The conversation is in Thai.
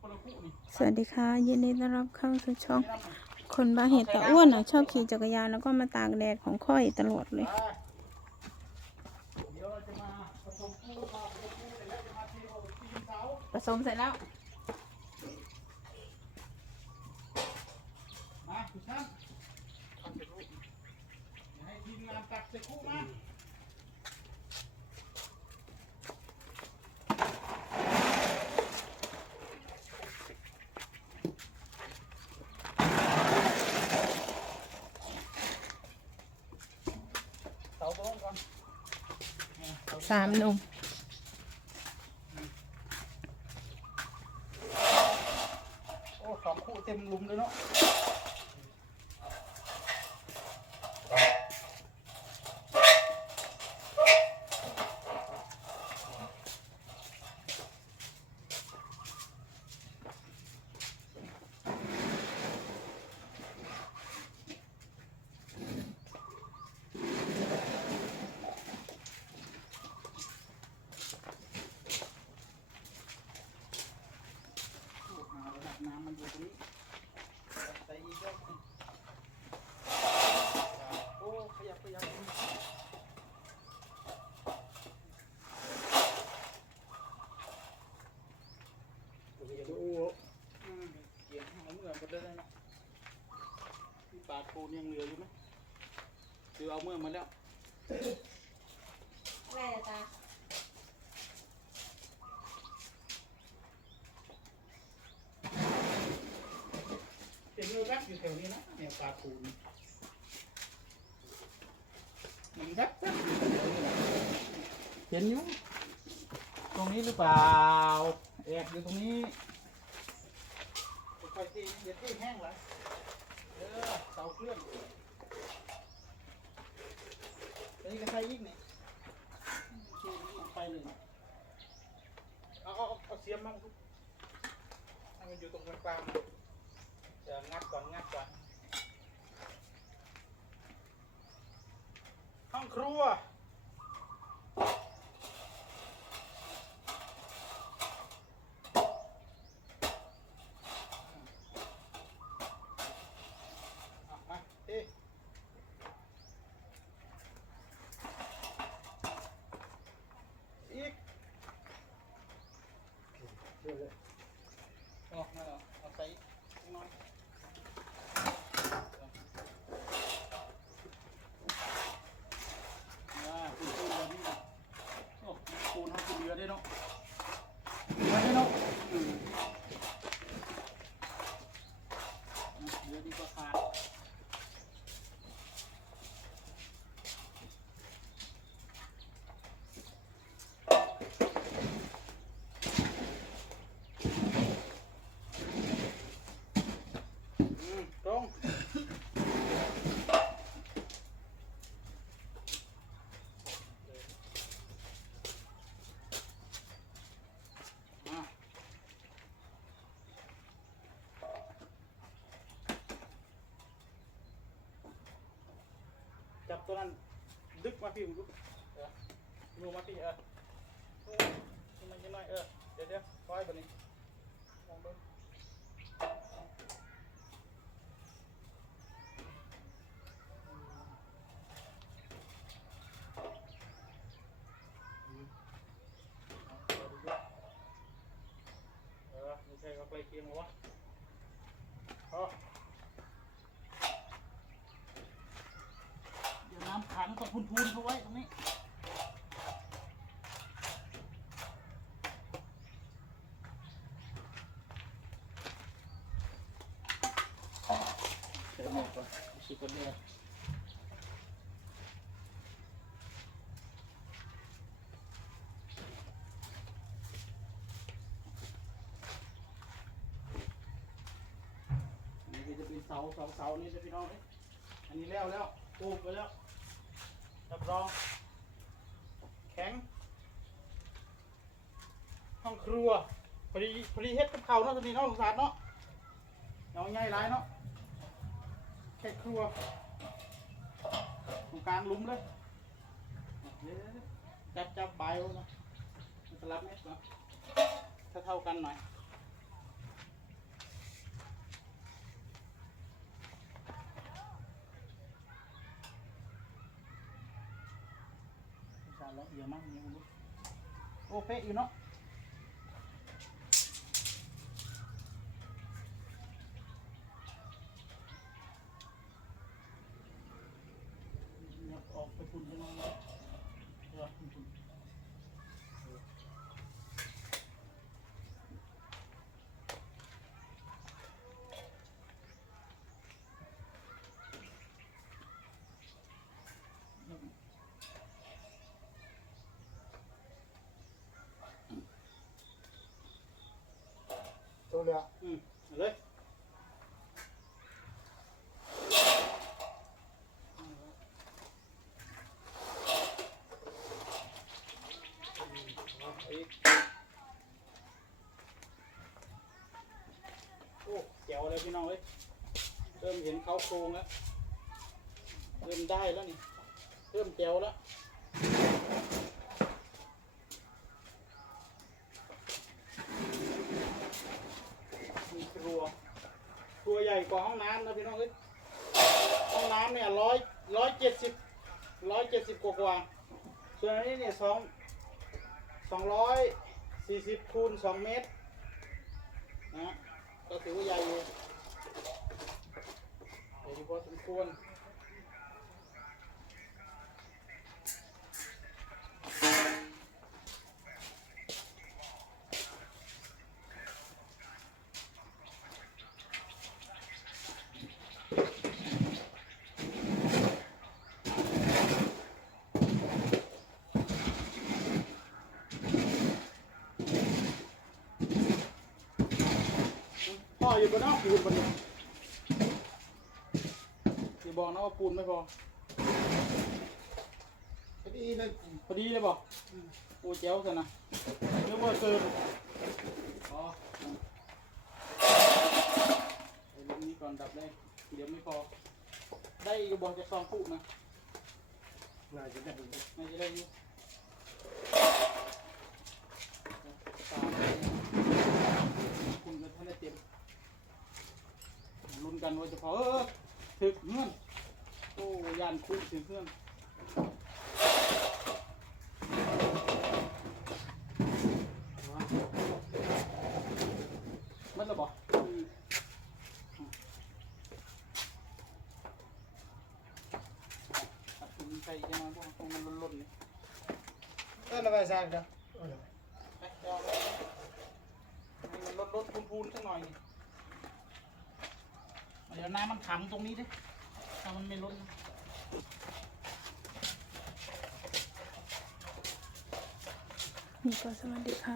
คนละคู่นี่สวัสดีค่ะ ยินดีต้อนรับเข้าสู่ช่อง คนบาเหตุตาอ้วนอะ ชอบขี่จักรยานแล้วก็มาตากแดดของค่อยตลอดเลยไปเดี๋ยวเราจะมาผสมคู่มาผสมคู่เสร็จแล้วจะมาเทเอาตีนเสาผสมเสร็จแล้ว มาคุณช่างทำเสร็จลูกเดี๋ยวให้ทีมงานตักใส่คู่มาเสาตรงก่อนเนี่ยเสามหนุ่มโอ้สองคู่เต็มลุมเลยเนาะโอ้หาระดับน้ำมันอยู่ตรงนี้ ใส่อีกแล้วโอ้ขยับขยับโอ้โหอืมเกี่ยงเอาเมื่อมาได้แล้วที่ปากโคนยังเหลืออยู่ไหมคือเอาเมื่อมาแล้ว แม่ตา เห็นเลยรัก อยู่แถวนี้นะแนวปลาคูนมันรักรักอยู่แถวนี้นะเห็นอยู่ตรงนี้หรือเปล่าแอบอยู่ตรงนี้ค่อยๆตีเดี๋ยวตีแห้งละเออเสาเคลื่อนอันนี้ก็ใส่อีกนี่ตีอีกไปหนึ่งเอาเอาเอาเอาเสียมมั่งทุกให้มันอยู่ตรงกลางๆ เดี๋ยวงัดก่อนงัดก่อน ห้องครัวอะมาเอ๊ะอีกเอาเอาเอาใส่อีกหน้อย อ่าปูนเรือนี่โอ้ปูนเขาปูนเรือได้เนาะเรือได้เนาะอืมเรือดีกว่าขาดอืมตรง มา จับตัวนั้นดึกมาพี่ผมดูเออดูมาพี่ำขังต้องพูนๆเขาไว้ตรงนี้เดี๋ยวหมดก่อนชิคนเดียวอันนี้ก็จะเป็นเสาเสาเสานี่จะพี่น้องนี่อันนี้แล้วแล้วปลูกไปแล้ว รอง แข็ง ห้องครัว พอดีพอดีเฮ็ดกับเขาเนาะตอนนี้เนาะสงสารเนาะเอาง่ายหลายเนาะแค่ครัวตรงกลางลุ้มเลยเจับจับใบไว้นะสลับเม็ดเนาะถ้าเท่ากันหน่อย เสียมั้งเนี่ยไม่รู้โอเป๊ะอยู่เนาะเนี่ยออกไปฝุ่นยังไงเนี่ยเดี๋ยวฝุ่นฝุ่น ตัวเรืออืมเอาเลยเอาอีกโอ้แจ๋วเลยพี่น้องเอ้ยเริ่มเห็นเขาโครงแล้ว เริ่มได้แล้วนี่ เริ่มแจ๋วแล้ว มีครัว ค ของห้องน้ำนะพี่น้องเอ้ยห้องน้ำเนี่ยร้อยร้อยเจ็ดสิบร้อยเจ็ดสิบกว่ากว่าส่วนอันนี้เนี่ยสองสองร้อยสี่สิบคูณสองเมตรนะก็ถือว่าใหญ่อยู่ใหญ่พอสมควร พ่ ออยู่บนนอกปูนบนนี้อย่าบอกนะว่าปูนไม่พอ พอดีเลยพอดีเลยบอกปูเจ้ากันนะนึกว่าเกินอ๋อไอ้ลูกนี้ก่อนดับได้ เดี๋ยวไม่พอ ได้อีกบอกจะซองคู่นะน่าจะได้น่าจะได้อยู่สามคุณกันท่านได้เต็มลุ้น กันว่าจะพอเออถึกเงื่อนโอ้ยานคุยถึงเครื่องมันระบอกตัดคุณใส่ยังไงพวกมันล้นๆเนี่ก็ระบายสร้างครับ ไปเอาไปให้มันลดลดพูนพูนๆสักหน่อยนี่เดี๋ ยวน้ำมันขังตรงนี้ดิถ้ามันไม่ลดนนี่ก็สวัสดีค่ะ